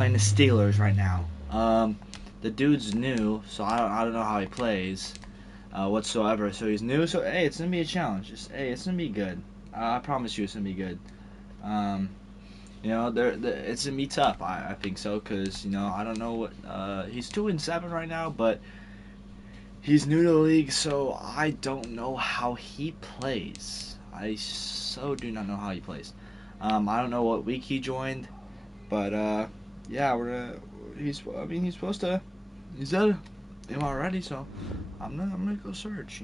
Playing the Steelers right now. The dude's new, so I don't know how he plays whatsoever. So he's new, so hey, it's gonna be a challenge. Hey, it's gonna be good. I promise you, it's gonna be good. Um, it's gonna be tough. I think so, cause I don't know what he's 2-7 right now, but he's new to the league, so I don't know how he plays. I so do not know how he plays. I don't know what week he joined. But yeah, we're gonna. He's. I mean, he's supposed to. He's at him already, so I'm gonna go search.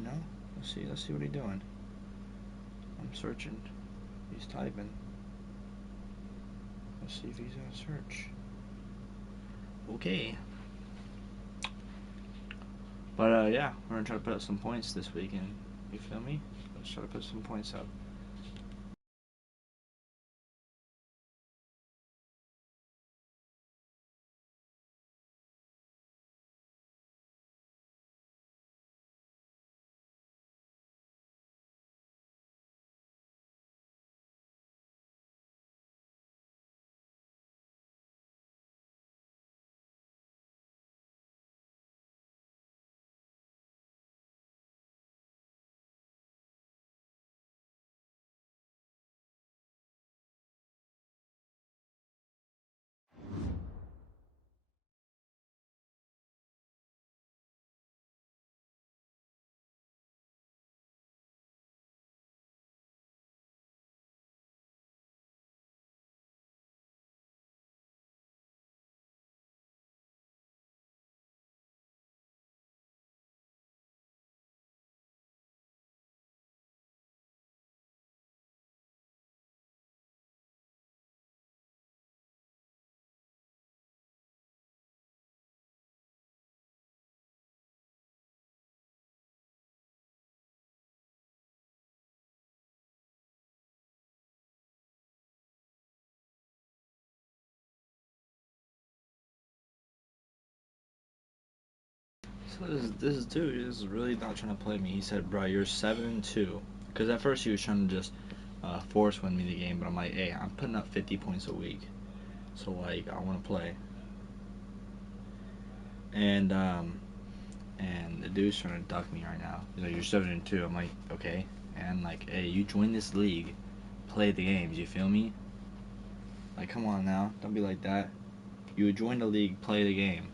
Let's see. Let's see what he's doing. I'm searching. He's typing. Let's see if he's gonna search. Okay. But yeah, we're gonna try to put up some points this weekend. You feel me? Let's try to put some points up. So this dude is really not trying to play me. He said, "Bro, you're 7-2." Because at first he was trying to just force win me the game, but I'm like, "Hey, I'm putting up 50 points a week, so like I want to play." And the dude's trying to duck me right now. He's like, "You're 7-2." I'm like, "Okay." And like, "Hey, you joined this league, play the games. You feel me? Like, come on now, don't be like that. You joined the league, play the game.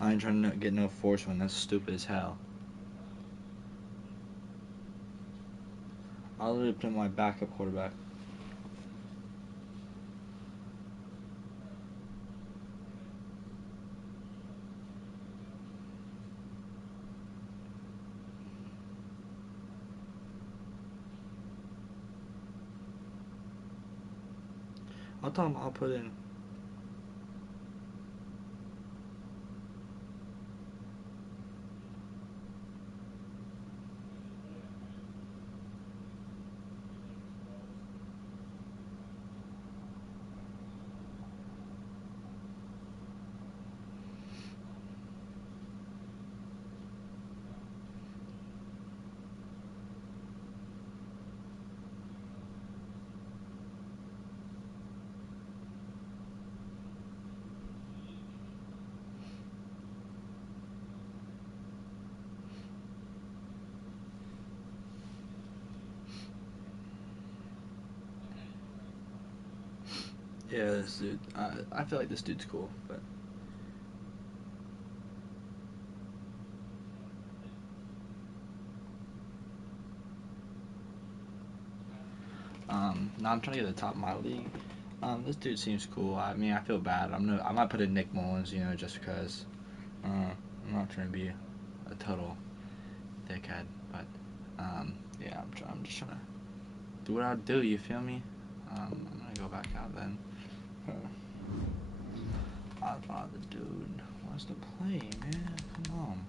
I ain't trying to get no force win. That's stupid as hell." I'll literally put my backup quarterback. I'll tell him I'll put in. Yeah, this dude. I feel like this dude's cool, but now I'm trying to get to the top of my league. This dude seems cool. I mean, I feel bad. I might put in Nick Mullins, just because. I'm not trying to be a total dickhead, but yeah, I'm just trying to do what I do. You feel me? I'm gonna go back out then. I thought the dude wants to play, man. Come on.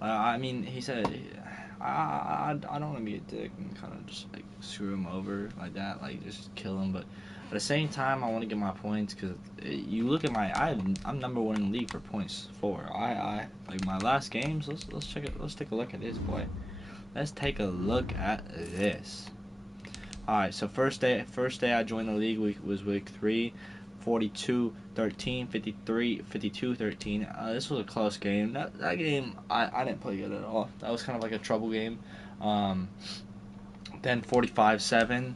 I mean, he said, I don't want to be a dick and kind of just like screw him over like that, like just kill him. But at the same time, I want to get my points because you look at I'm number one in the league for points for. I like my last games. Let's check it. Let's take a look at this boy. Let's take a look at this. All right, so first day I joined the league was week 3. 42-13, 52-13. This was a close game. That game, I didn't play good at all. That was kind of like a trouble game. Then 45-7.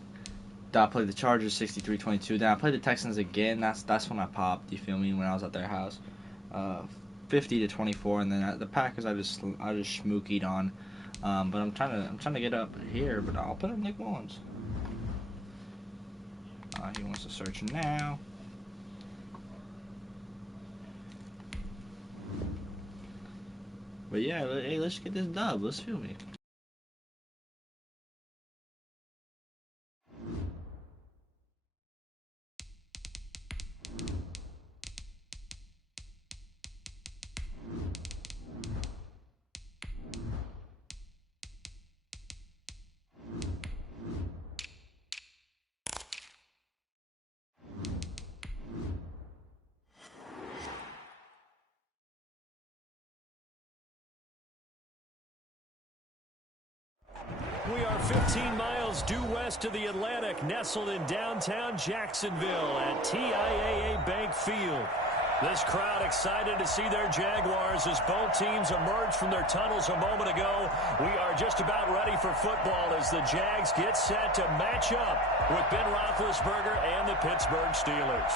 I played the Chargers 63-22. Then I played the Texans again. That's when I popped. You feel me? When I was at their house, 50-24. And then the Packers I just schmookied on. But I'm trying to get up here. But I'll put up Nick Mullins. He wants to search now. But yeah, hey, let's get this dub. Let's feel me. We are 15 miles due west of the Atlantic, nestled in downtown Jacksonville at TIAA Bank Field. This crowd excited to see their Jaguars as both teams emerge from their tunnels a moment ago. We are just about ready for football as the Jags get set to match up with Ben Roethlisberger and the Pittsburgh Steelers.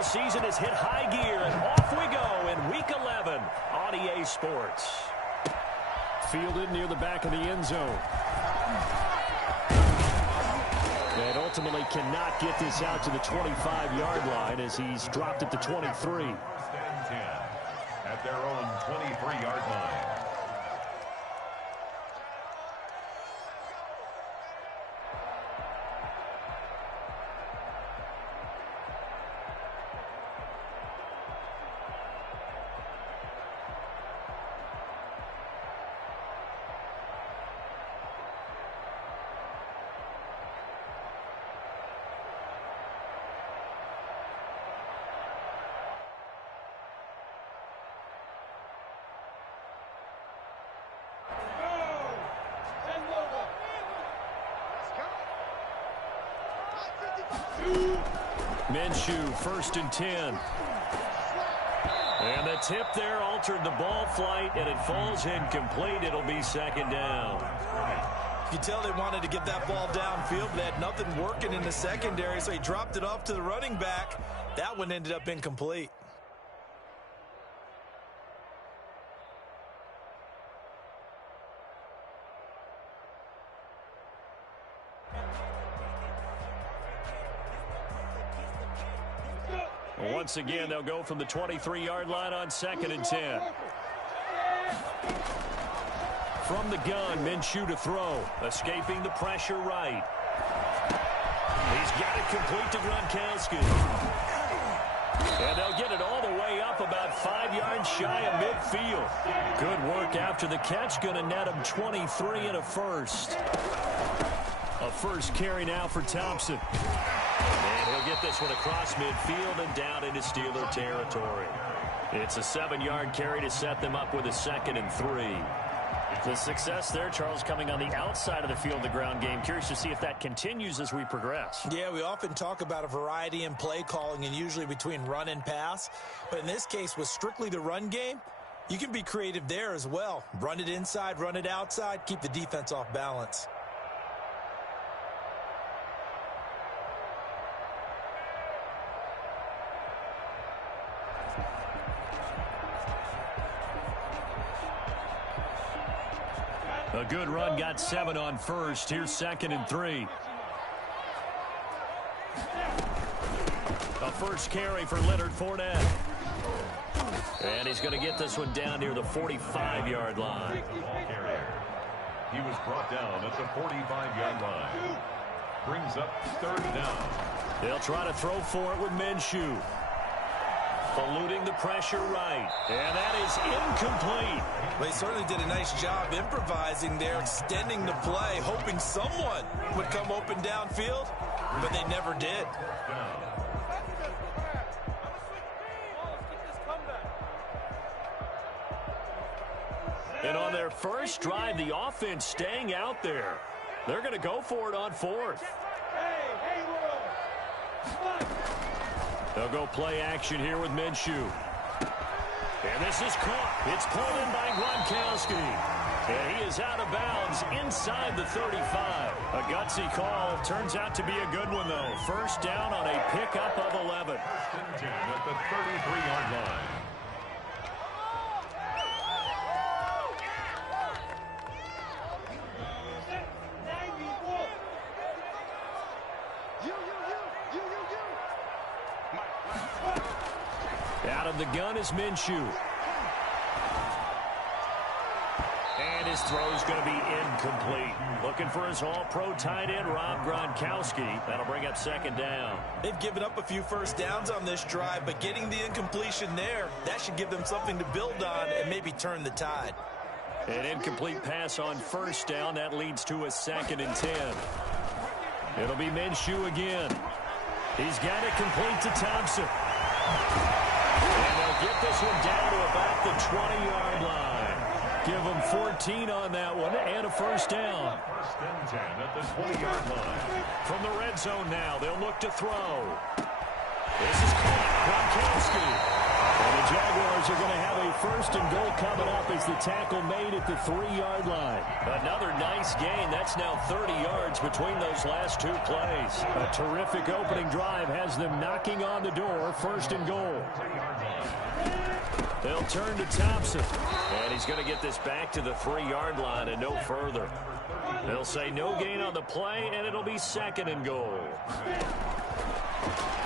Season has hit high gear, and off we go in Week 11 on EA Sports. Fielded near the back of the end zone. And ultimately cannot get this out to the 25-yard line as he's dropped at the 23. Stand 10 at their own 23-yard line. Minshew, 1st and 10. And the tip there altered the ball flight, and it falls incomplete. It'll be 2nd down. You tell they wanted to get that ball downfield, but they had nothing working in the secondary, so he dropped it off to the running back. That one ended up incomplete. Once again, they'll go from the 23-yard line on 2nd and 10. From the gun, Minshew to throw. Escaping the pressure right. He's got it complete to Gronkowski. And they'll get it all the way up about 5 yards shy of midfield. Good work after the catch. Going to net him 23 and a first. A first carry now for Thompson. And he'll get this one across midfield and down into Steeler territory. It's a 7-yard carry to set them up with a 2nd and 3. The success there, Charles, coming on the outside of the field, the ground game. Curious to see if that continues as we progress. Yeah, we often talk about a variety in play calling and usually between run and pass. But in this case, with strictly the run game, you can be creative there as well. Run it inside, run it outside, keep the defense off balance. A good run, got 7 on first. Here's 2nd and 3. A first carry for Leonard Fournette. And he's going to get this one down near the 45-yard line. He was brought down at the 45-yard line. Brings up 3rd down. They'll try to throw for it with Minshew. eluding the pressure right. And that is incomplete. They certainly did a nice job improvising there, extending the play, hoping someone would come open downfield, but they never did. And on their first drive, the offense staying out there. They're going to go for it on fourth. They'll go play action here with Minshew. And this is caught. It's pulled in by Gronkowski. And he is out of bounds inside the 35. A gutsy call. Turns out to be a good one, though. First down on a pickup of 11. At the 33-yard line. Out of the gun is Minshew. And his throw is going to be incomplete. Looking for his all-pro tight end, Rob Gronkowski. That'll bring up second down. They've given up a few first downs on this drive, but getting the incompletion there, that should give them something to build on and maybe turn the tide. An incomplete pass on first down. That leads to a 2nd and 10. It'll be Minshew again. He's got it complete to Thompson. And they'll get this one down to about the 20-yard line. Give them 14 on that one and a first down. First and 10 at the 20-yard line. From the red zone now, they'll look to throw. This is caught. Gronkowski. And the Jaguars are going to have a first and goal coming up as the tackle made at the 3-yard line. Another nice gain. That's now 30 yards between those last two plays. A terrific opening drive has them knocking on the door. First and goal. They'll turn to Thompson. And he's going to get this back to the 3-yard line and no further. They'll say no gain on the play, and it'll be 2nd and goal.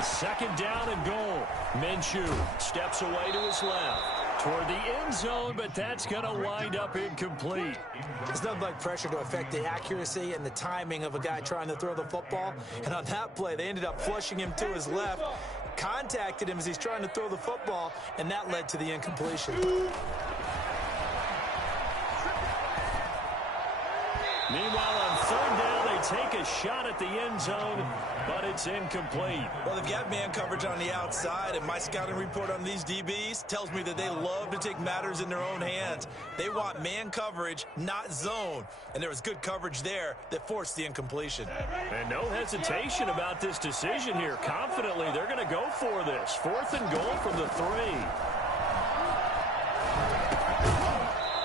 2nd down and goal. Minshew steps away to his left toward the end zone, but that's going to wind up incomplete. There's nothing like pressure to affect the accuracy and the timing of a guy trying to throw the football. And on that play, they ended up flushing him to his left, contacted him as he's trying to throw the football, and that led to the incompletion. Meanwhile, on 3rd down, they take a shot at the end zone, but it's incomplete. Well, they've got man coverage on the outside, and my scouting report on these DBs tells me that they love to take matters in their own hands. They want man coverage, not zone. And there was good coverage there that forced the incompletion. And no hesitation about this decision here. Confidently, they're going to go for this. 4th and goal from the 3.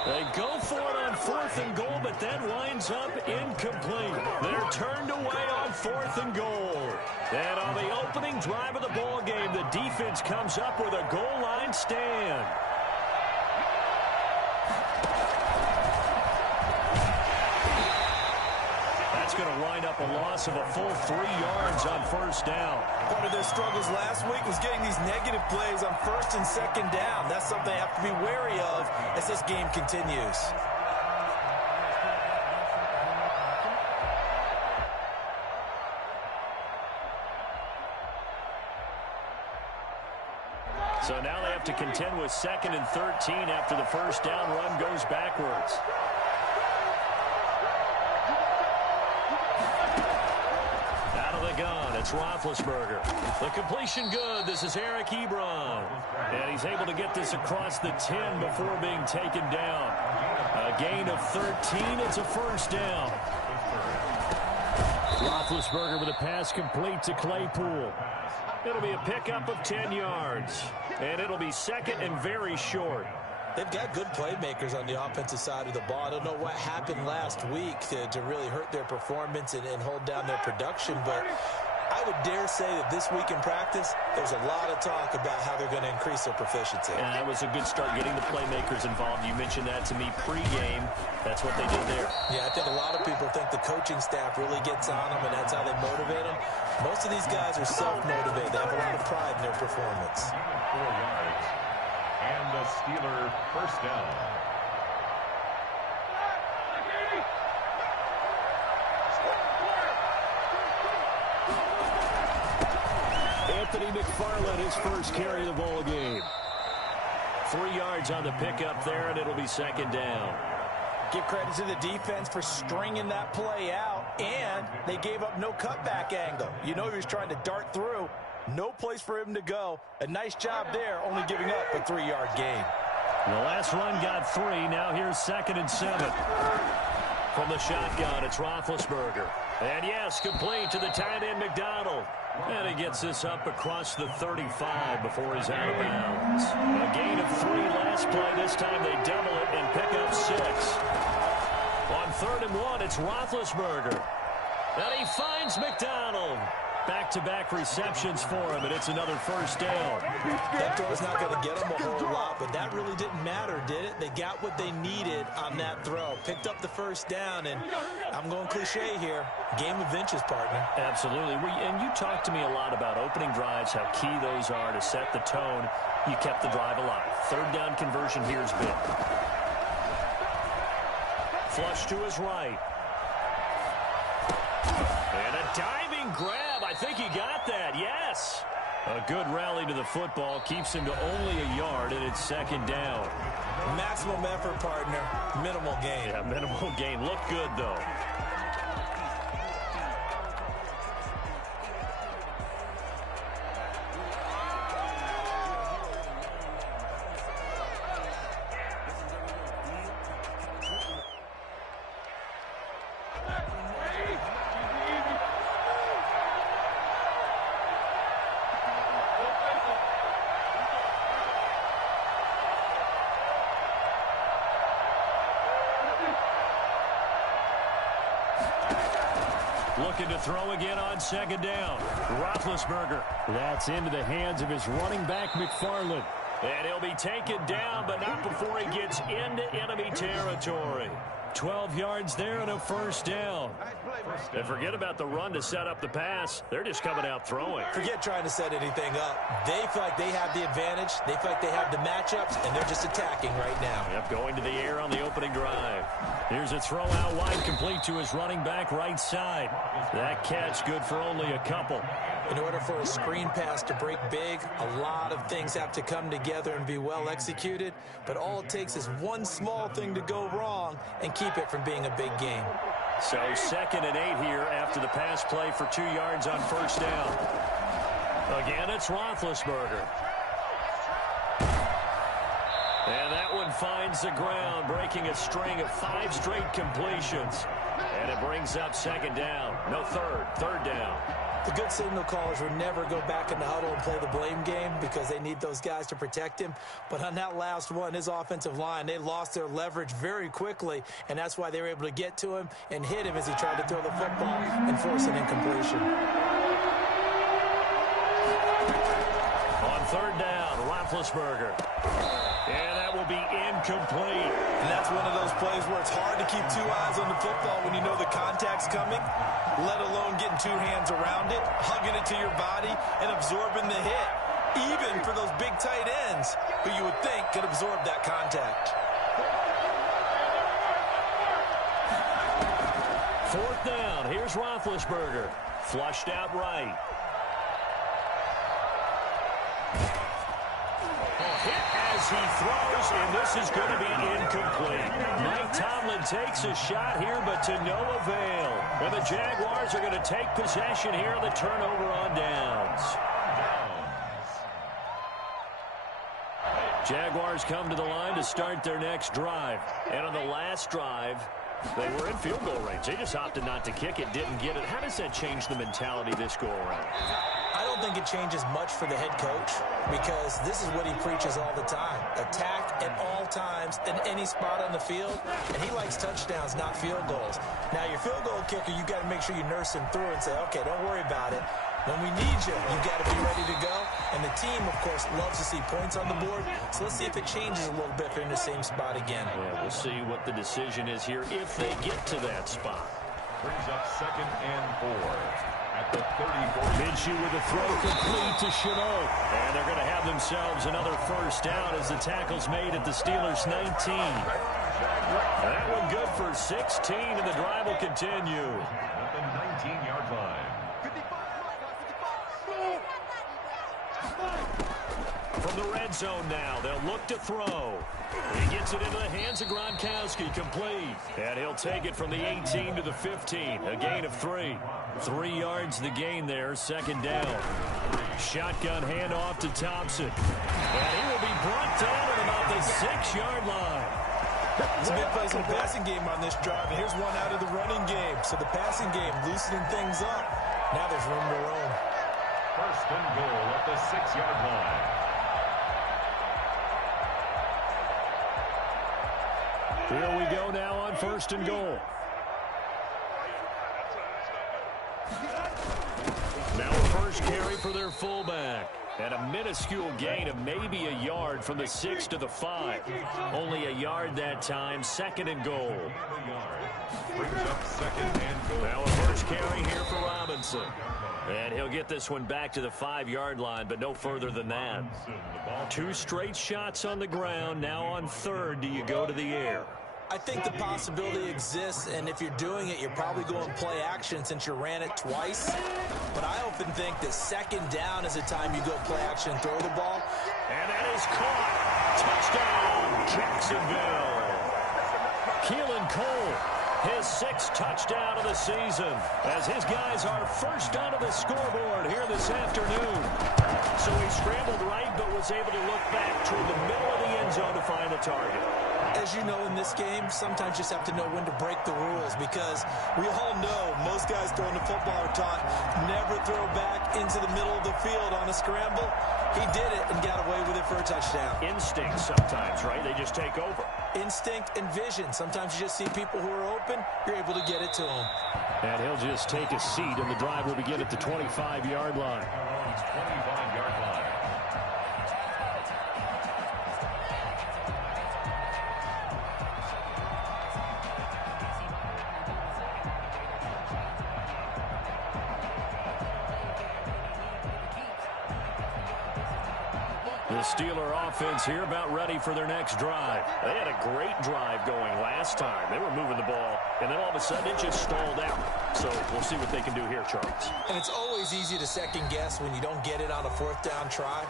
They go for it on 4th and goal, but that winds up incomplete. They're turned away on 4th and goal. And on the opening drive of the ball game, the defense comes up with a goal line stand. That's going to wind up a loss of a full 3 yards on first down. Part of their struggles last week was getting these negative plays on 1st and 2nd down. That's something they have to be wary of as this game continues. So now they have to contend with 2nd and 13 after the first down run goes backwards. Gun. It's Roethlisberger. The completion good. This is Eric Ebron. And he's able to get this across the 10 before being taken down. A gain of 13. It's a first down. Roethlisberger with a pass complete to Claypool. It'll be a pickup of 10 yards. And it'll be 2nd and very short. They've got good playmakers on the offensive side of the ball. I don't know what happened last week to really hurt their performance and hold down their production, but I would dare say that this week in practice, there's a lot of talk about how they're going to increase their proficiency. And that was a good start getting the playmakers involved. You mentioned that to me pregame. That's what they did there. Yeah, I think a lot of people think the coaching staff really gets on them, and that's how they motivate them. Most of these guys are self-motivated. They have a lot of pride in their performance. 4 yards. And the Steeler first down. Anthony McFarland, his first carry of the ball game. 3 yards on the pickup there, and it'll be second down. Give credit to the defense for stringing that play out, and they gave up no cutback angle. You know he was trying to dart through. No place for him to go. A nice job there, only giving up a 3-yard gain. The last run got 3. Now here's 2nd and 7. From the shotgun, it's Roethlisberger. And yes, complete to the tight end, McDonald. And he gets this up across the 35 before he's out of bounds. A gain of 3 last play. This time they double it and pick up 6. On 3rd and 1, it's Roethlisberger. And he finds McDonald. Back-to-back receptions for him, and it's another first down. That throw's not going to get them a whole lot, but that really didn't matter, did it? They got what they needed on that throw. Picked up the first down, and I'm going cliche here. Game of inches, partner. Absolutely. And you talked to me a lot about opening drives, how key those are to set the tone. You kept the drive alive. 3rd down conversion here is big. Flush to his right. And a diving grab. I think he got that. Yes. A good rally to the football. Keeps him to only a yard, and it's 2nd down. Maximum effort, partner. Minimal gain. Yeah, minimal gain. Looked good, though. Looking to throw again on 2nd down. Roethlisberger. That's into the hands of his running back, McFarland. And he'll be taken down, but not before he gets into enemy territory. 12 yards there and a first down. And forget about the run to set up the pass. They're just coming out throwing. Forget trying to set anything up. They feel like they have the advantage. They feel like they have the matchups, and they're just attacking right now. Yep, going to the air on the opening drive. Here's a throw out wide, complete to his running back right side. That catch good for only a couple. In order for a screen pass to break big, a lot of things have to come together and be well executed. But all it takes is one small thing to go wrong and keep it from being a big game. So 2nd and 8 here after the pass play for 2 yards on first down. Again, it's Roethlisberger. And that one finds the ground, breaking a string of 5 straight completions. And it brings up 2nd down. No, third down. The good signal callers would never go back in the huddle and play the blame game because they need those guys to protect him. But on that last one, his offensive line, they lost their leverage very quickly, and that's why they were able to get to him and hit him as he tried to throw the football and force an incompletion. On 3rd down, Roethlisberger. And that will be incomplete. And that's one of those plays where it's hard to keep 2 eyes on the football when you know the contact's coming, let alone getting 2 hands around it, hugging it to your body, and absorbing the hit, even for those big tight ends who you would think could absorb that contact. 4th down. Here's Roethlisberger. Flushed out right. As he throws, and this is going to be incomplete. Mike Tomlin takes a shot here, but to no avail. And the Jaguars are going to take possession here on the turnover on downs. Jaguars come to the line to start their next drive. And on the last drive, they were in field goal range. They just opted not to kick it, didn't get it. How does that change the mentality this go-around? I don't think it changes much for the head coach because this is what he preaches all the time. Attack at all times in any spot on the field, and he likes touchdowns, not field goals. Now, your field goal kicker, you got to make sure you nurse him through and say, okay, don't worry about it. When we need you, you got to be ready to go. And the team, of course, loves to see points on the board. So let's see if it changes a little bit if they're in the same spot again. Yeah, we'll see what the decision is here if they get to that spot. Brings up 2nd and 4 at the 34. Minshew with a throw complete to Chenot. And they're going to have themselves another first down as the tackle's made at the Steelers' 19. That one good for 16, and the drive will continue. At the 19-yard line. the red zone now. They'll look to throw. He gets it into the hands of Gronkowski, complete. And he'll take it from the 18 to the 15, a gain of 3. 3 yards the gain there, second down. Shotgun handoff to Thompson. And he will be brought down at about the 6-yard line. It's a big play some passing game on this drive. And here's one out of the running game. So the passing game loosening things up. Now there's room to roam. First and goal at the 6-yard line. Here we go now on first and goal. Now a first carry for their fullback. And a minuscule gain of maybe a yard from the 6 to the 5. Only a yard that time, second and goal. Brings up second and goal. Now a first carry here for Robinson. And he'll get this one back to the 5-yard line, but no further than that. 2 straight shots on the ground. Now on third, do you go to the air? I think the possibility exists, and if you're doing it, you're probably going play action since you ran it twice. But I often think that second down is the time you go play action and throw the ball. And that is caught. Touchdown, Jacksonville. Keelan Cole, his 6th touchdown of the season, as his guys are first onto the scoreboard here this afternoon. So he scrambled right, but was able to look back toward the middle of the end zone to find the target. As you know, in this game, sometimes you just have to know when to break the rules, because we all know most guys throwing the football are taught never throw back into the middle of the field on a scramble. He did it and got away with it for a touchdown. Instinct sometimes, right? They just take over. Instinct and vision. Sometimes you just see people who are open, you're able to get it to them. And he'll just take a seat, and the drive will begin at the 25-yard line. 25-yard line. The Steeler offense here about ready for their next drive. They had a great drive going last time. They were moving the ball, and then all of a sudden it just stalled out. So we'll see what they can do here, Charles. And it's always easy to second guess when you don't get it on a 4th down try.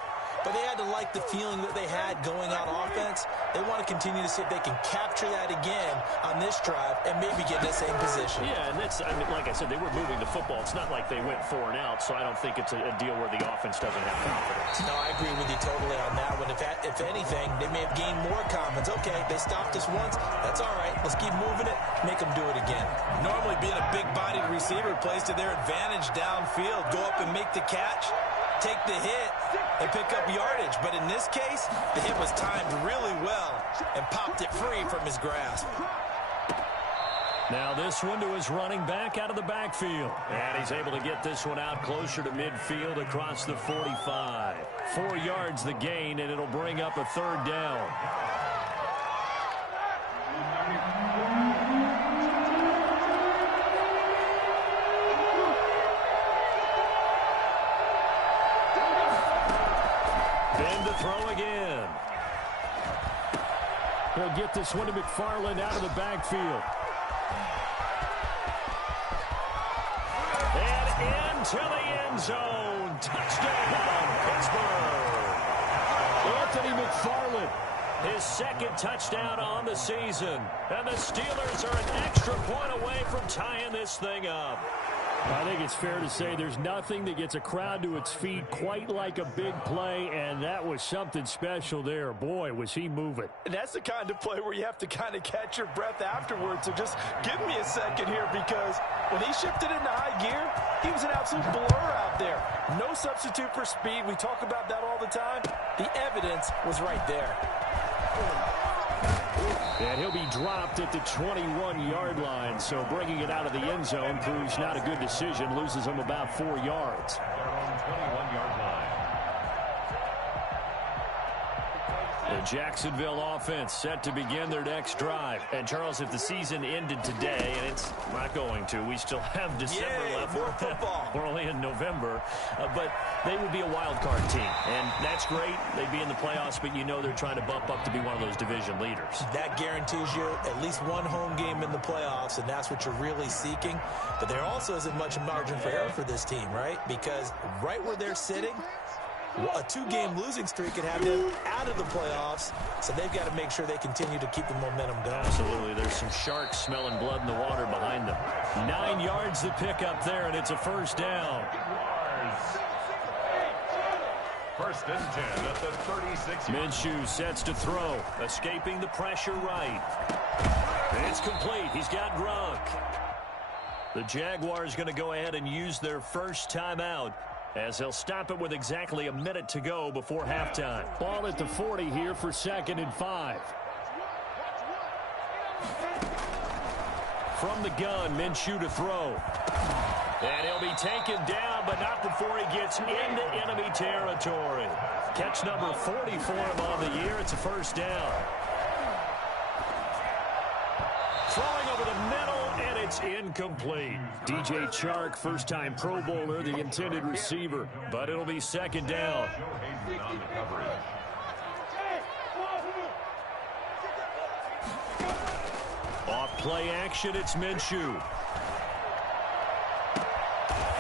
But they had to like the feeling that they had going on offense. They want to continue to see if they can capture that again on this drive and maybe get in the same position. Yeah, and that's, I mean, like I said, they were moving the football. It's not like they went 4 and out, so I don't think it's a deal where the offense doesn't have confidence. No, I agree with you totally on that one. If anything, they may have gained more confidence. Okay, they stopped us once. That's all right. Let's keep moving it. Make them do it again. Normally, being a big-bodied receiver plays to their advantage downfield. Go up and make the catch, take the hit, and pick up yardage. But in this case, the hit was timed really well and popped it free from his grasp. Now this one to his running back out of the backfield. And he's able to get this one out closer to midfield across the 45. 4 yards the gain, and it'll bring up a 3rd down. Then to throw again. He'll get this one to McFarland out of the backfield. And into the end zone. Touchdown, Pittsburgh. Anthony McFarland, his 2nd touchdown on the season. And the Steelers are an extra point away from tying this thing up. I think it's fair to say there's nothing that gets a crowd to its feet quite like a big play, and that was something special there. Boy, was he moving. And that's the kind of play where you have to kind of catch your breath afterwards. So just give me a second here, because when he shifted into high gear, he was an absolute blur out there. No substitute for speed. We talk about that all the time. The evidence was right there. And he'll be dropped at the 21-yard line, so bringing it out of the end zone proves not a good decision. Loses him about 4 yards. They're on 21-yard line. The Jacksonville offense set to begin their next drive. And, Charles, if the season ended today, and it's not going to, we still have December left. More football. We're only in November. But they would be a wild card team. And that's great. They'd be in the playoffs, but you know they're trying to bump up to be one of those division leaders. That guarantees you at least one home game in the playoffs, and that's what you're really seeking. But there also isn't much margin for error for this team, right? Because right where they're sitting, A 2-game losing streak could have them out of the playoffs, so they've got to make sure they continue to keep the momentum going. Absolutely. There's some sharks smelling blood in the water behind them. 9 yards to pick up there, and it's a first down. First and 10 at the 36. Minshew sets to throw, escaping the pressure right. It's complete. He's got Gronk. The Jaguars going to go ahead and use their first timeout, as they'll stop it with exactly a minute to go before halftime. Ball at the 40 here for 2nd and 5. From the gun, Minshew to throw. And he'll be taken down, but not before he gets into enemy territory. Catch number 40 for him on the year. It's a first down. Throwing over the middle, and it's incomplete. DJ Chark, first-time Pro Bowler, the intended receiver. But it'll be 2nd down. On the coverage. Off play action, it's Minshew.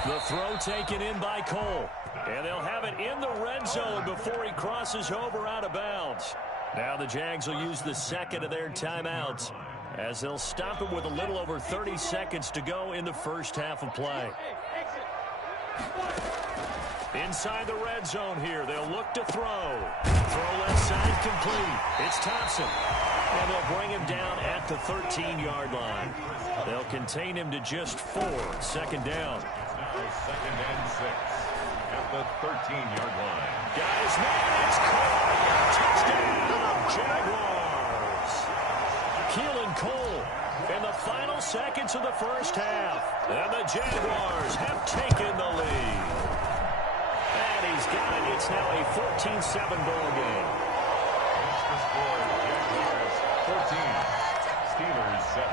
The throw taken in by Cole. And they'll have it in the red zone before he crosses over out of bounds. Now the Jags will use the second of their timeouts, as they'll stop it with a little over 30 seconds to go in the first half of play. Inside the red zone here, they'll look to throw. Throw left side complete. It's Thompson. And they'll bring him down at the 13-yard line. They'll contain him to just 4. 2nd down. Second and 6 at the 13-yard line. Guys, man, it's Cole. Touchdown, Jaguars. Keelan Cole in the final seconds of the first half. And the Jaguars have taken the lead. And he's got it. It's now a 14-7 ball game. That's the score. Jaguars 14, Steelers 7.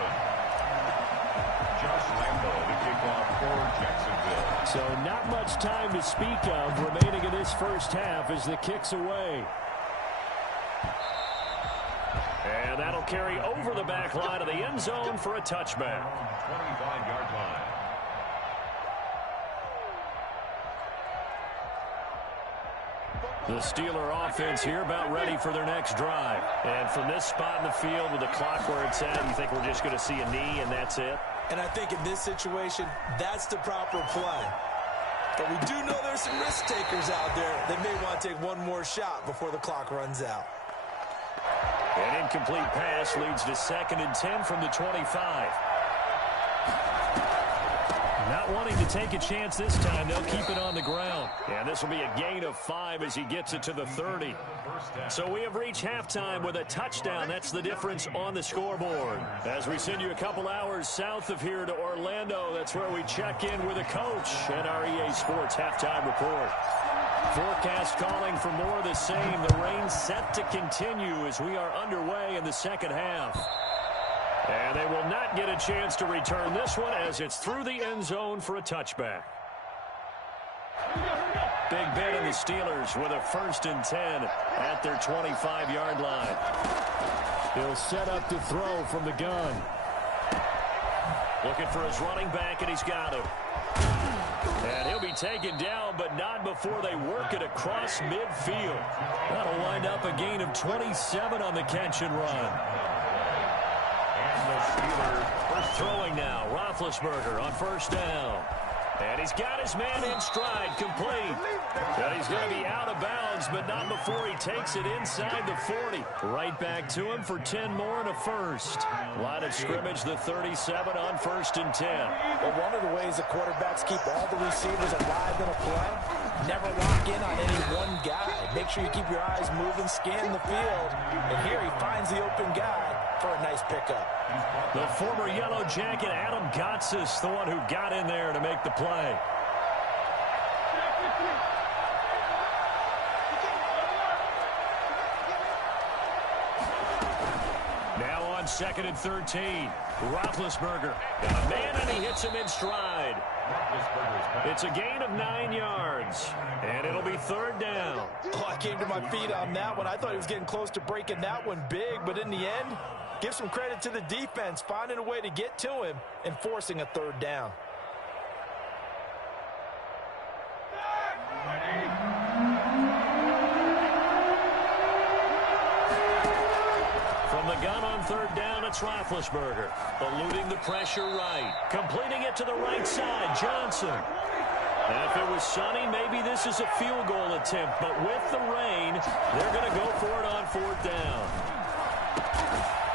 Josh Lambo to kick off for Jacksonville. So not much time to speak of remaining in this first half as the kick's away. And that'll carry over the back line of the end zone for a touchback. 25-yard line. The Steeler offense here about ready for their next drive. And from this spot in the field with the clock where it's at, you think we're just going to see a knee and that's it? And I think in this situation, that's the proper play. But we do know there's some risk takers out there that may want to take one more shot before the clock runs out. An incomplete pass leads to 2nd and 10 from the 25. Not wanting to take a chance this time, they'll keep it on the ground. And this will be a gain of 5 as he gets it to the 30. So we have reached halftime with a touchdown. That's the difference on the scoreboard. As we send you a couple hours south of here to Orlando, that's where we check in with a coach at our EA Sports Halftime Report. Forecast calling for more of the same. The rain set to continue as we are underway in the second half. And they will not get a chance to return this one as it's through the end zone for a touchback. Big Ben and the Steelers with a 1st and 10 at their 25-yard line. He'll set up to throw from the gun. Looking for his running back, and he's got him. And he'll be taken down, but not before they work it across midfield. That'll wind up a gain of 27 on the catch and run. And the Steelers Throwing now, Roethlisberger on 1st down. And he's got his man in stride, complete. And he's going to be out of bounds, but not before he takes it inside the 40. Right back to him for 10 more and a first. Line of scrimmage, the 37 on 1st and 10. Well, one of the ways the quarterbacks keep all the receivers alive in a play, never lock in on any one guy. Make sure you keep your eyes moving, scan the field. And here he finds the open guy for a nice pickup. The former Yellow Jacket, Adam Gotsis, the one who got in there to make the play. Now on 2nd and 13. Roethlisberger got a man, and he hits him in stride. It's a gain of 9 yards, and it'll be 3rd down. Oh, I came to my feet on that one. I thought he was getting close to breaking that one big, but in the end, give some credit to the defense, finding a way to get to him and forcing a 3rd down. third down, it's Roethlisberger. Eluding the pressure right. Completing it to the right side, Johnson. And if it was sunny, maybe this is a field goal attempt. But with the rain, they're going to go for it on fourth down.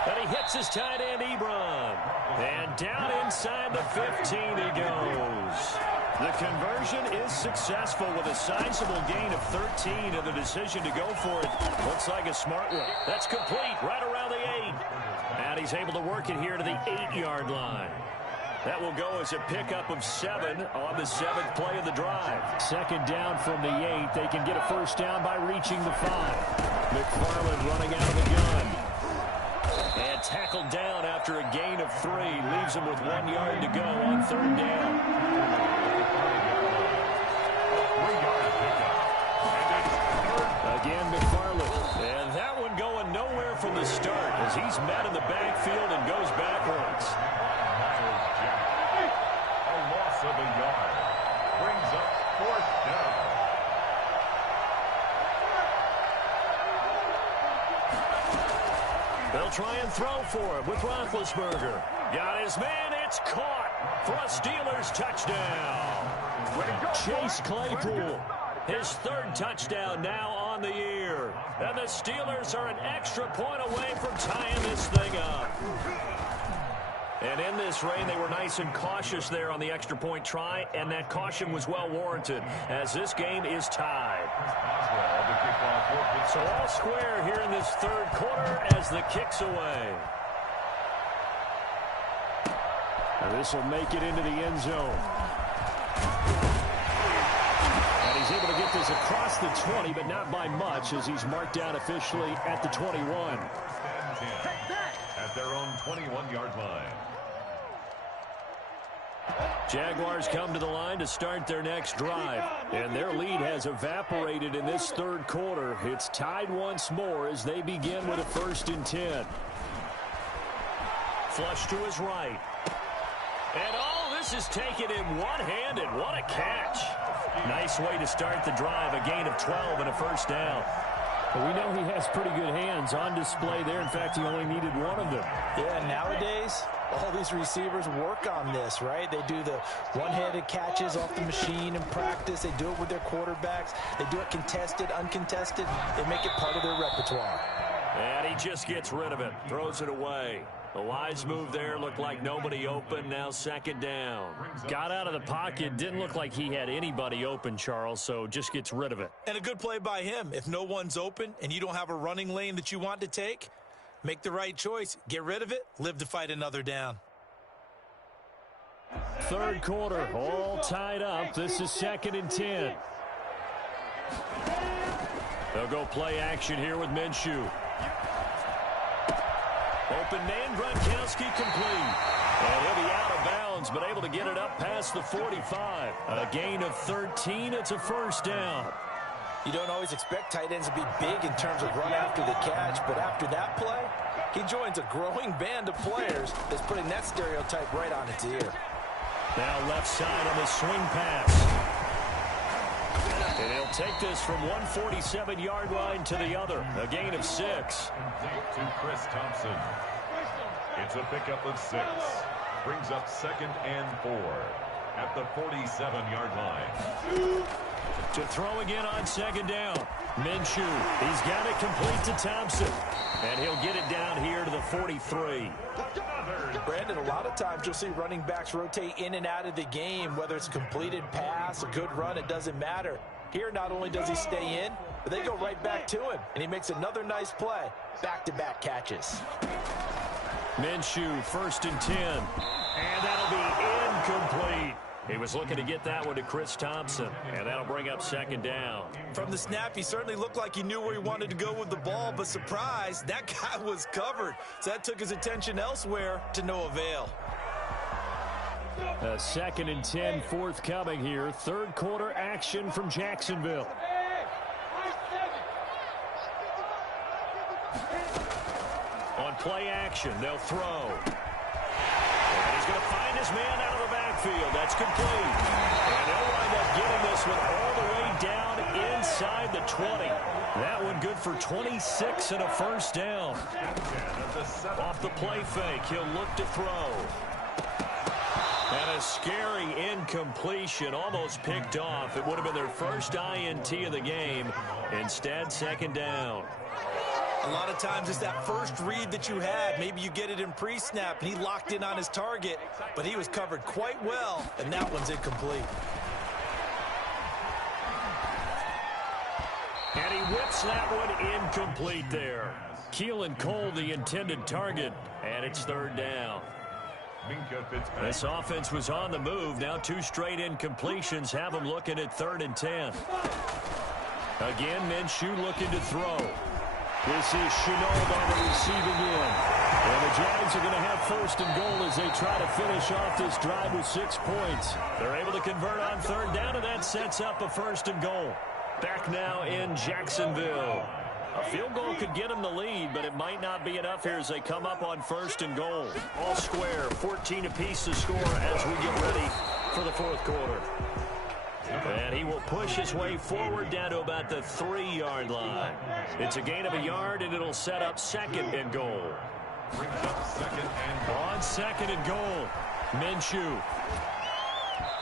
And he hits his tight end, Ebron. And down inside the 15 he goes. The conversion is successful with a sizable gain of 13, and the decision to go for it looks like a smart one. That's complete right around the 8. And he's able to work it here to the 8-yard line. That will go as a pickup of 7 on the 7th play of the drive. Second down from the 8. They can get a first down by reaching the 5. McFarland running out of the gun. And tackled down after a gain of 3. Leaves him with 1 yard to go on third down. Again, McFarland. And that one going nowhere from the start as he's met in the backfield and goes backwards. A loss of a yard. Brings up fourth down. They'll try and throw for him with Roethlisberger. Got his man. It's caught for a Steelers touchdown. Chase Claypool, his 3rd touchdown now on the year. And the Steelers are an extra point away from tying this thing up. And in this rain, they were nice and cautious there on the extra point try, and that caution was well warranted as this game is tied. So all square here in this third quarter as the kick's away. And this will make it into the end zone. And he's able to get this across the 20, but not by much as he's marked down officially at the 21. At their own 21-yard line. Jaguars come to the line to start their next drive, and their lead has evaporated in this third quarter. It's tied once more as they begin with a 1st and 10. Flush to his right. And all this is taken in one-handed. What a catch. Nice way to start the drive, a gain of 12 and a first down. But we know he has pretty good hands on display there. In fact, he only needed one of them. Yeah, nowadays, all these receivers work on this, right? They do the one-handed catches off the machine in practice. They do it with their quarterbacks. They do it contested, uncontested. They make it part of their repertoire. And he just gets rid of it, throws it away. A wise move there, looked like nobody open, now second down. Got out of the pocket, didn't look like he had anybody open, Charles, so just gets rid of it. And a good play by him. If no one's open and you don't have a running lane that you want to take, make the right choice. Get rid of it, live to fight another down. Third quarter, all tied up. This is 2nd and 10. They'll go play action here with Minshew. Open man, Gronkowski complete. And he'll be out of bounds, but able to get it up past the 45. A gain of 13. It's a first down. You don't always expect tight ends to be big in terms of run after the catch, but after that play, he joins a growing band of players that's putting that stereotype right on its ear. Now left side on the swing pass. And he'll take this from 147-yard line to the other. A gain of 6. To Chris Thompson. It's a pickup of 6. Brings up 2nd and 4 at the 47-yard line. To throw again on second down. Minshew, he's got it complete to Thompson. And he'll get it down here to the 43. Brandon, a lot of times you'll see running backs rotate in and out of the game, whether it's a completed pass, a good run, it doesn't matter. Here, not only does he stay in, but they go right back to him, and he makes another nice play. Back-to-back catches. Minshew, 1st and 10. And that'll be incomplete. He was looking to get that one to Chris Thompson, and that'll bring up second down. From the snap, he certainly looked like he knew where he wanted to go with the ball, but surprise, that guy was covered. So that took his attention elsewhere to no avail. A 2nd and 10 forthcoming here. Third quarter action from Jacksonville. On play action, they'll throw. And he's going to find his man out of the backfield. That's complete. And he'll wind up getting this one all the way down inside the 20. That one good for 26 and a first down. Off the play fake, he'll look to throw. And a scary incompletion, almost picked off. It would have been their first INT of the game. Instead, second down. A lot of times it's that first read that you had. Maybe you get it in pre-snap, and he locked in on his target, but he was covered quite well, and that one's incomplete. And he whips that one incomplete there. Keelan Cole, the intended target, and it's third down. This offense was on the move. Now 2 straight incompletions have them looking at 3rd and 10. Again, Minshew looking to throw. This is Shenault on the receiving end. And the Jags are going to have 1st and goal as they try to finish off this drive with 6 points. They're able to convert on 3rd down, and that sets up a 1st and goal. Back now in Jacksonville. A field goal could get them the lead, but it might not be enough here as they come up on 1st and goal. All square, 14 apiece to score as we get ready for the 4th quarter. And he will push his way forward down to about the 3-yard line. It's a gain of a yard, and it'll set up 2nd and goal. On 2nd and goal, Minshew.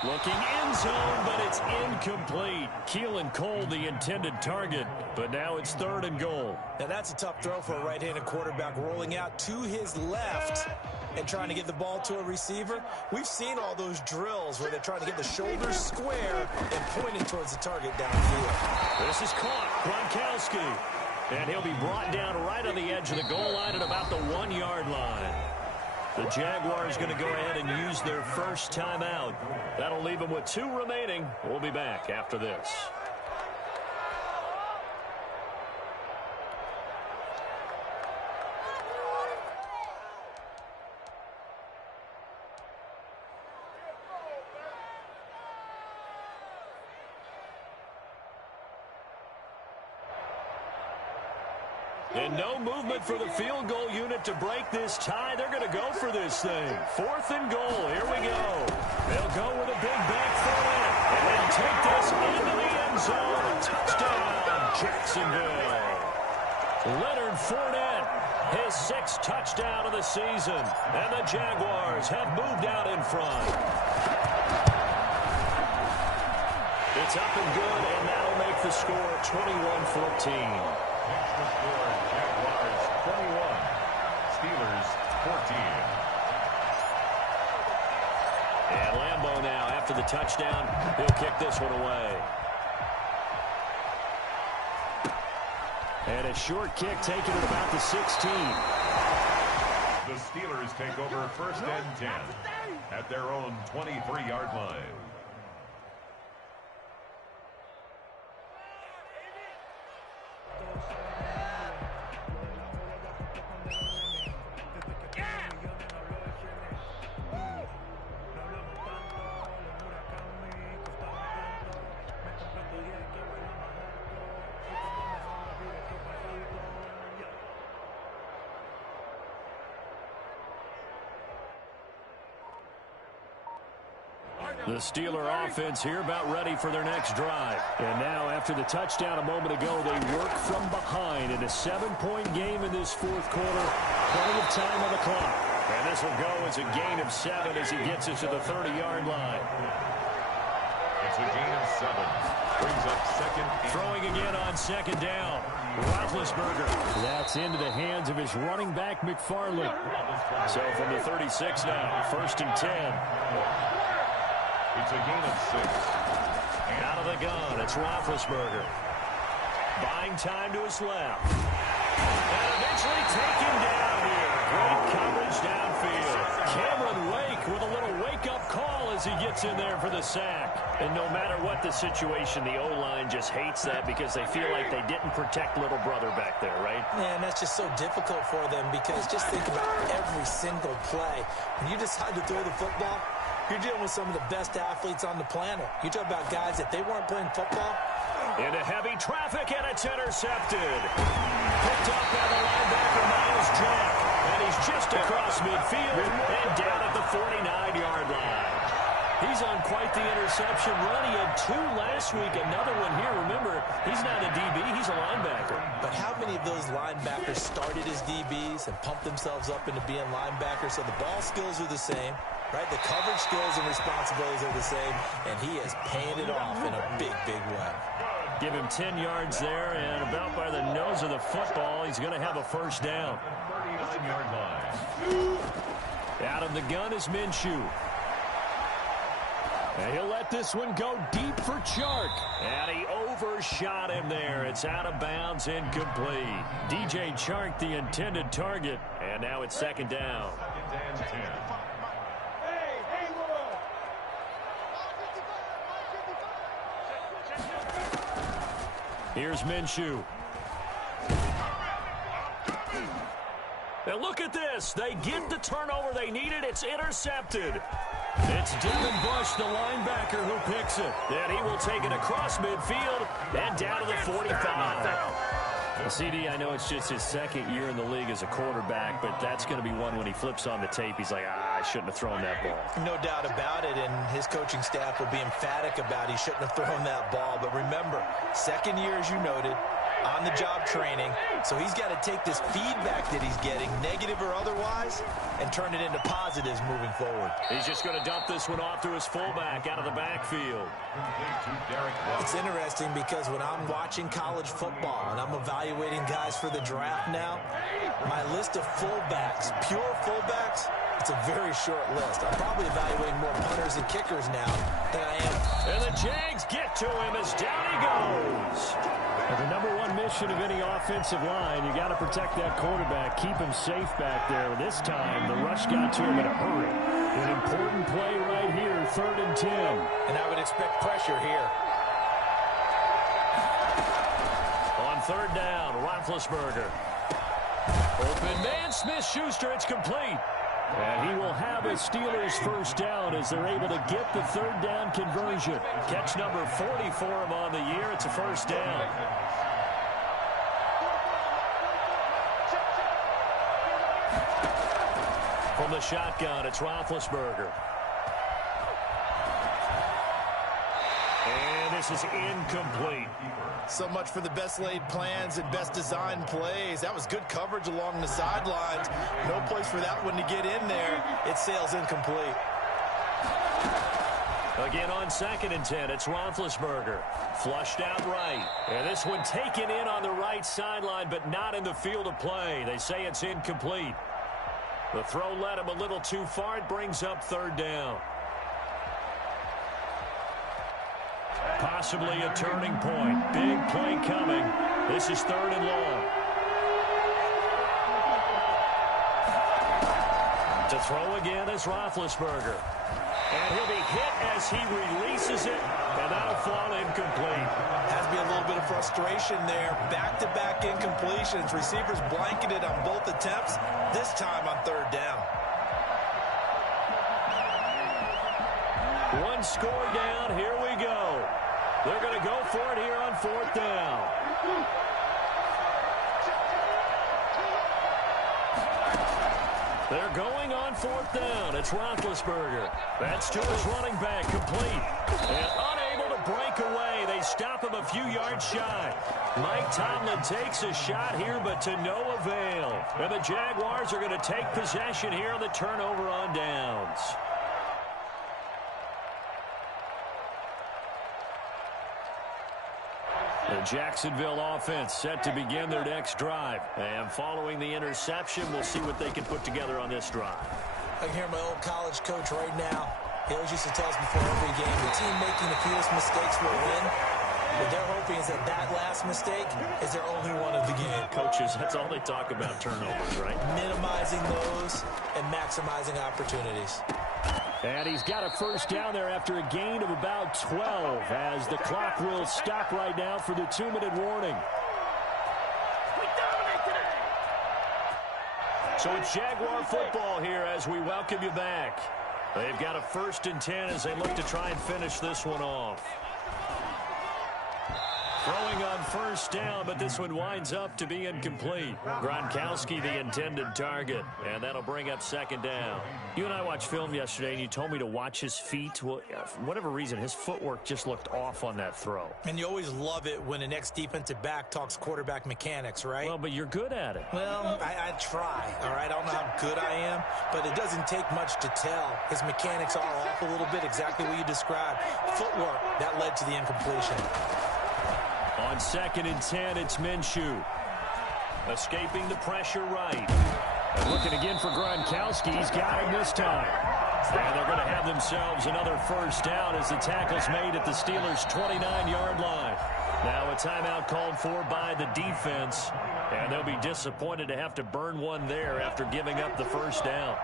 Looking end zone, but it's incomplete. Keelan Cole, the intended target, but now it's 3rd and goal. Now that's a tough throw for a right-handed quarterback, rolling out to his left and trying to get the ball to a receiver. We've seen all those drills where they're trying to get the shoulders square and pointing towards the target downfield. This is caught, Gronkowski. And he'll be brought down right on the edge of the goal line at about the 1-yard line. The Jaguars going to go ahead and use their first timeout. That'll leave them with 2 remaining. We'll be back after this. And no movement for the field goal unit to break this tie. They're going to go for this thing. 4th and goal. Here we go. They'll go with a big back foot in. And they'll take this into the end zone. Touchdown, Jacksonville. Leonard Fournette, his 6th touchdown of the season. And the Jaguars have moved out in front. It's up and good, and that'll make the score 21-14. Extra score, Jaguars 21, Steelers 14. And Lambeau now, after the touchdown, he'll kick this one away. And a short kick taken at about the 16. The Steelers take over 1st and 10 at their own 23-yard line. The Steeler offense here about ready for their next drive. And now, after the touchdown a moment ago, they work from behind in a 7-point game in this 4th quarter. Plenty of time on the clock. And this will go as a gain of 7 as he gets it to the 30-yard line. It's a gain of 7. Brings up 2nd. Throwing again on 2nd down. Roethlisberger. That's into the hands of his running back, McFarland. So from the 36 now, 1st and 10. It's a gain of 6. Out of the gun, it's Roethlisberger. Buying time to his left. And eventually taken down here. Great coverage downfield. Cameron Wake with a little wake-up call as he gets in there for the sack. And no matter what the situation, the O-line just hates that because they feel like they didn't protect little brother back there, right? Man, that's just so difficult for them because just think about every single play. When you decide to throw the football, you're dealing with some of the best athletes on the planet. You talk about guys that they weren't playing football. Into heavy traffic, and it's intercepted. Picked up by the linebacker, Miles Jack. And he's just across midfield and down at the 49-yard line. He's on quite the interception run. He had 2 last week, another one here. Remember, he's not a DB, he's a linebacker. But how many of those linebackers started as DBs and pumped themselves up into being linebackers? So the ball skills are the same, right? The coverage skills and responsibilities are the same, and he has paid it off in a big, big way. Give him 10 yards there, and about by the nose of the football, he's going to have a first down. 39-yard line. Out of the gun is Minshew. And he'll let this one go deep for Chark. And he overshot him there. It's out of bounds, incomplete. DJ Chark, the intended target. And now it's second down. Second and 10. Here's Minshew. And look at this. They get the turnover they needed. It's intercepted. It's Devin Bush, the linebacker, who picks it. And he will take it across midfield and down to the 45. CD, I know it's just his second year in the league as a quarterback, but that's going to be one when he flips on the tape. He's like, I shouldn't have thrown that ball. No doubt about it, and his coaching staff will be emphatic about he shouldn't have thrown that ball. But remember, second year, as you noted, on-the-job training, so he's got to take this feedback that he's getting, negative or otherwise, and turn it into positives moving forward. He's just going to dump this one off to his fullback out of the backfield. It's interesting because when I'm watching college football and I'm evaluating guys for the draft now, my list of fullbacks, pure fullbacks, it's a very short list. I'm probably evaluating more punters and kickers now than I am. And the Jags get to him as down he goes. And the number one mission of any offensive line, you got to protect that quarterback, keep him safe back there. This time, the rush got to him in a hurry. An important play right here, 3rd and 10. And I would expect pressure here. On 3rd down, Roethlisberger. Open man, Smith-Schuster, it's complete. And he will have a Steelers first down as they're able to get the 3rd down conversion. Catch number 40 for him on the year. It's a first down. From the shotgun, it's Roethlisberger. And this is incomplete. So much for the best laid plans and best designed plays. That was good coverage along the sidelines. No place for that one to get in there. It sails incomplete. Again on 2nd and 10, it's Roethlisberger. Flushed out right. And this one taken in on the right sideline, but not in the field of play. They say it's incomplete. The throw led him a little too far. It brings up 3rd down. Possibly a turning point. Big play coming. This is 3rd and long. To throw again is Roethlisberger. And he'll be hit as he releases it, and that'll fall incomplete. Has to be a little bit of frustration there. Back-to-back incompletions. Receivers blanketed on both attempts, this time on 3rd down. One score down. Here we go. They're going to go for it here on 4th down. They're going on 4th down. It's Roethlisberger. That's to his running back, complete. And unable to break away. They stop him a few yards shy. Mike Tomlin takes a shot here, but to no avail. And the Jaguars are going to take possession here on the turnover on downs. The Jacksonville offense set to begin their next drive. And following the interception, we'll see what they can put together on this drive. I can hear my old college coach right now. He always used to tell us before every game, the team making the fewest mistakes will win. What they're hoping is that that last mistake is their only one of the game. Coaches, that's all they talk about, turnovers, right? Minimizing those and maximizing opportunities. And he's got a first down there after a gain of about 12 as the clock will stop right now for the 2-minute warning. So it's Jaguar football here as we welcome you back. They've got a 1st and 10 as they look to try and finish this one off. Throwing on first down, but this one winds up to be incomplete. Gronkowski, the intended target, and that'll bring up second down. You and I watched film yesterday, and you told me to watch his feet. Well, for whatever reason, his footwork just looked off on that throw. And you always love it when an ex-defensive back talks quarterback mechanics, right? Well, but you're good at it. Well, I try, all right? I don't know how good I am, but it doesn't take much to tell. His mechanics are off a little bit, exactly what you described. Footwork, that led to the incompletion. On 2nd and 10, it's Minshew. Escaping the pressure right. And looking again for Gronkowski. He's got him this time. And they're going to have themselves another first down as the tackle's made at the Steelers' 29-yard line. Now a timeout called for by the defense. And they'll be disappointed to have to burn one there after giving up the first down.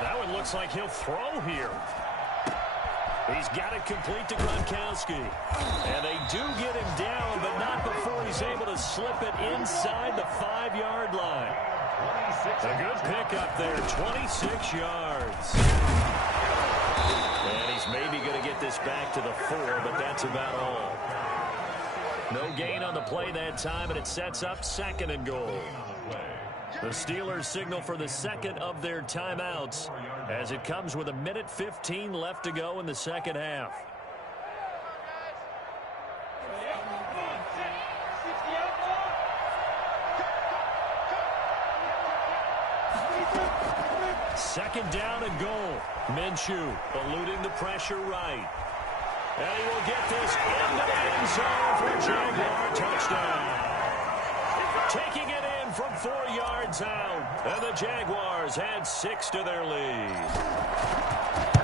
That one looks like he'll throw here. He's got it complete to Gronkowski. And they do get him down, but not before he's able to slip it inside the 5-yard line. A good pickup there, 26 yards. And he's maybe going to get this back to the 4, but that's about all. No gain on the play that time, and it sets up 2nd and goal. The Steelers signal for the second of their timeouts as it comes with 1:15 left to go in the second half. Second down and goal. Minshew eluding the pressure right. And he will get this into the end zone for a Jaguar touchdown. Taking it in from 4 yards out. And the Jaguars add 6 to their lead.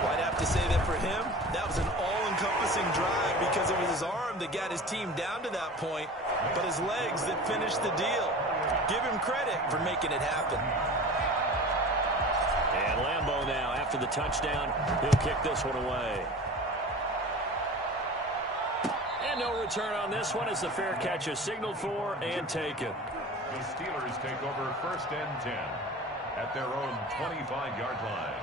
Well, I'd have to say that for him, that was an all-encompassing drive because it was his arm that got his team down to that point, but his legs that finished the deal. Give him credit for making it happen. And Lambeau now, after the touchdown, he'll kick this one away. And no return on this one as the fair catch is signaled for and taken. The Steelers take over 1st and 10 at their own 25-yard line.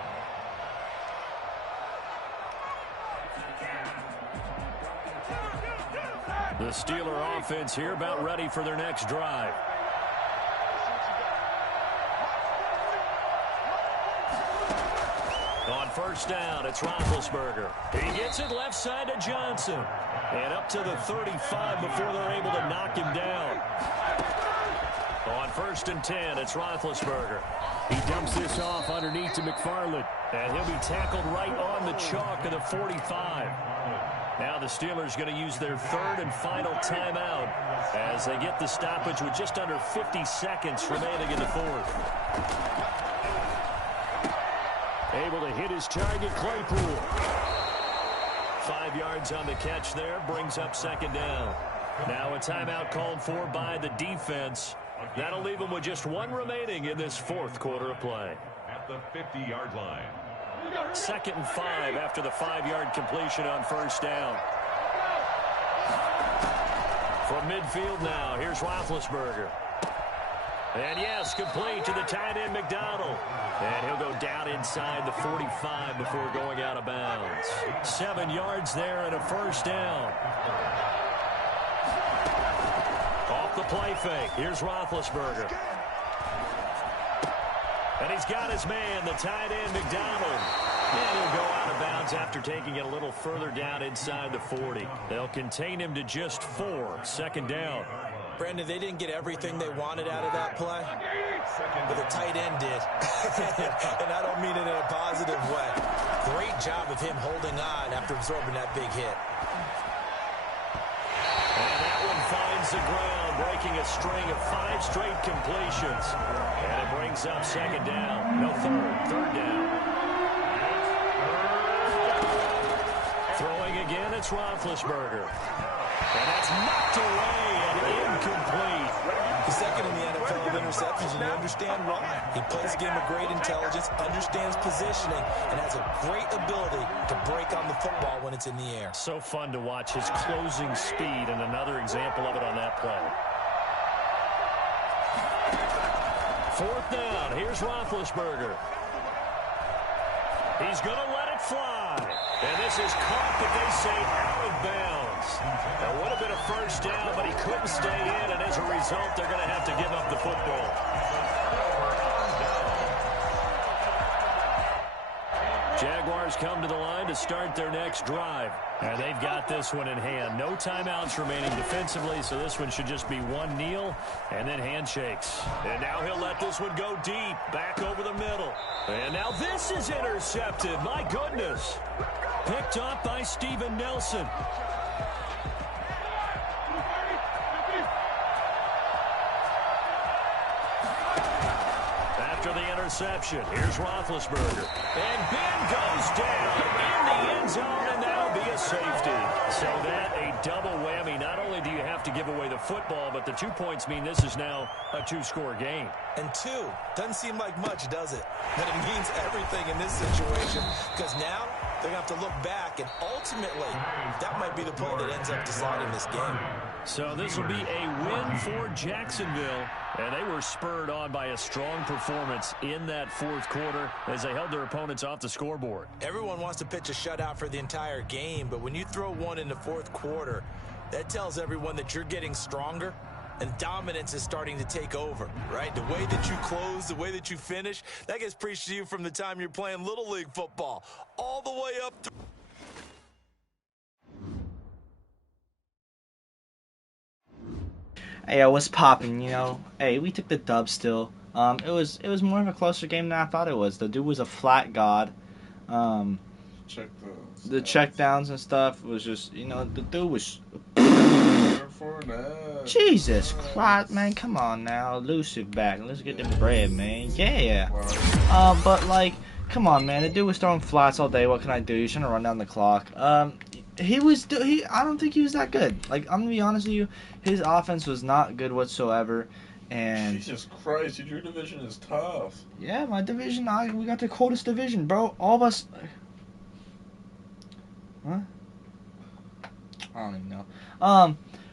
The Steeler offense here about ready for their next drive. On first down, it's Roethlisberger. He gets it left side to Johnson. And up to the 35 before they're able to knock him down. On 1st and 10, it's Roethlisberger. He dumps this off underneath to McFarland. And he'll be tackled right on the chalk of the 45. Now the Steelers going to use their 3rd and final timeout as they get the stoppage with just under 50 seconds remaining in the 4th. Able to hit his target, Claypool. 5 yards on the catch there, brings up 2nd down. Now a timeout called for by the defense. That'll leave them with just 1 remaining in this 4th quarter of play. At the 50-yard line. 2nd and 5 after the 5-yard completion on first down. From midfield now, here's Roethlisberger. And yes, complete to the tight end, McDonald. And he'll go down inside the 45 before going out of bounds. 7 yards there and a first down. Off the play fake. Here's Roethlisberger. And he's got his man, the tight end, McDonald. And he'll go out of bounds after taking it a little further down inside the 40. They'll contain him to just 4. 2nd down. Brandon, they didn't get everything they wanted out of that play, but the tight end did. And I don't mean it in a positive way. Great job of him holding on after absorbing that big hit. And that one finds the ground, breaking a string of 5 straight completions. And it brings up 2nd down. No, 3rd down. Throwing again, it's Roethlisberger. And that's knocked away and incomplete. He's 2nd in the NFL of interceptions, and you understand why. He plays a game of great intelligence, understands positioning, and has a great ability to break on the football when it's in the air. So fun to watch his closing speed, and another example of it on that play. 4th down. Here's Roethlisberger. He's going to let it fly. inside. And this is caught, but they say out of bounds. That would have been a first down, but he couldn't stay in, and as a result, they're going to have to give up the football. Jaguars come to the line to start their next drive. And they've got this one in hand. No timeouts remaining defensively, so this one should just be one kneel and then handshakes. And now he'll let this one go deep, back over the middle. And now this is intercepted. My goodness. Picked up by Steven Nelson. After the interception, here's Roethlisberger. And Ben goes down in the end zone, and that'll be a safety. So that a double whammy. Not only do you have to give away the football, but the 2 points mean this is now a two-score game. And two, doesn't seem like much, does it? But it means everything in this situation, because now they're going to have to look back, and ultimately, that might be the play that ends up deciding this game. So this will be a win for Jacksonville, and they were spurred on by a strong performance in that fourth quarter as they held their opponents off the scoreboard. Everyone wants to pitch a shutout for the entire game, but when you throw one in the fourth quarter, that tells everyone that you're getting stronger and dominance is starting to take over, right? The way that you close, the way that you finish, that gets preached to you from the time you're playing Little League football all the way up to... Hey, what's popping? You know, hey, we took the dub still. It was more of a closer game than I thought it was. The dude was a flat god. Check The check downs and stuff was just, you know, the dude was. Jesus Christ, man, come on now, elusive back. Let's get the bread, man. Yeah. But like, come on, man. The dude was throwing flats all day. What can I do? He's trying to run down the clock. I don't think he was that good. Like, I'm gonna be honest with you, his offense was not good whatsoever. And Jesus Christ, your division is tough. yeah, my division, we got the coldest division, bro. All of us. What? I don't even know.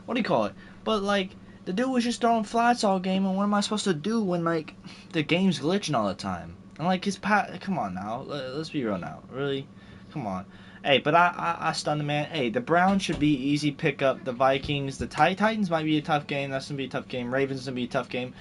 What do you call it? But like, the dude was just throwing flats all game, and what am I supposed to do when like the game's glitching all the time? And like come on now, let's be real now, really, come on. Hey, but I stunned the man. Hey, the Browns should be easy pickup. The Vikings, the Titans might be a tough game. That's gonna be a tough game. Ravens gonna be a tough game.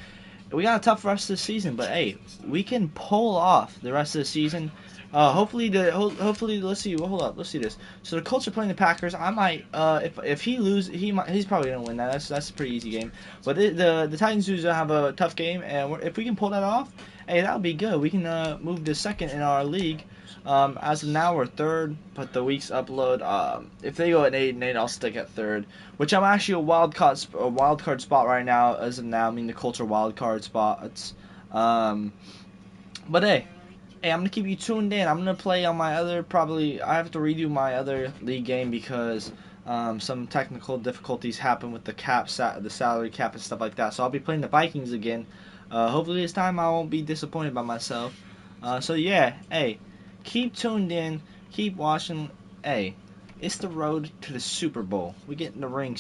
We got a tough rest of the season, but hey, we can pull off the rest of the season. Hopefully, let's see. Well, hold up, let's see this. So the Colts are playing the Packers. I might, if he lose, he's probably gonna win that. That's a pretty easy game. But the Titans do have a tough game, and if we can pull that off, hey, that'll be good. We can move to second in our league. As of now, we're third, but the week's upload. If they go at 8-8, I'll stick at third, which I'm actually a wild card spot right now. As of now, I mean the Colts are wild card spots. But hey, I'm gonna keep you tuned in. I'm gonna play on my other. I have to redo my other league game because some technical difficulties happen with the the salary cap and stuff like that. So I'll be playing the Vikings again. Hopefully this time I won't be disappointed by myself. So yeah, hey. Keep tuned in. Keep watching. Hey, it's the road to the Super Bowl. We get in the ring